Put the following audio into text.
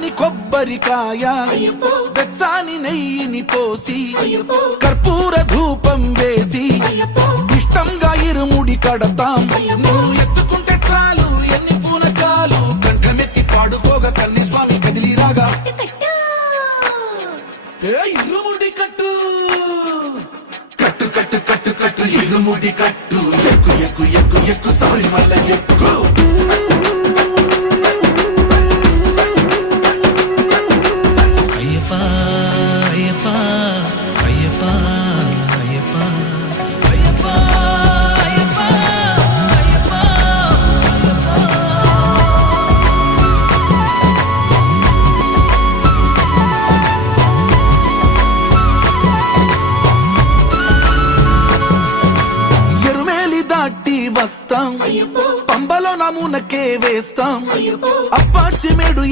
తెల్లాని కొబ్బరికాయ వెచ్చాని నెయ్యిని పోసి కర్పూర ధూపం వేసి ఇష్టంగా ఇరుముడి కడతాం. నువ్వు ఎత్తుకుంటే చాలు ఎన్ని పూనకాలు కంఠమెత్తి పాడుకోగా కన్ని స్వామి కదిలిరాగా ఇరుముడి కట్టు కట్టు కట్టు కట్టు కట్టు ఇరుముడి కట్టు ఎక్కు ఎక్కు ఎక్కు ఎక్కు సారి మల్ల ఎక్కు వస్తాం పంబలో నమూనకే వేస్తాం అప్పాచి మేడు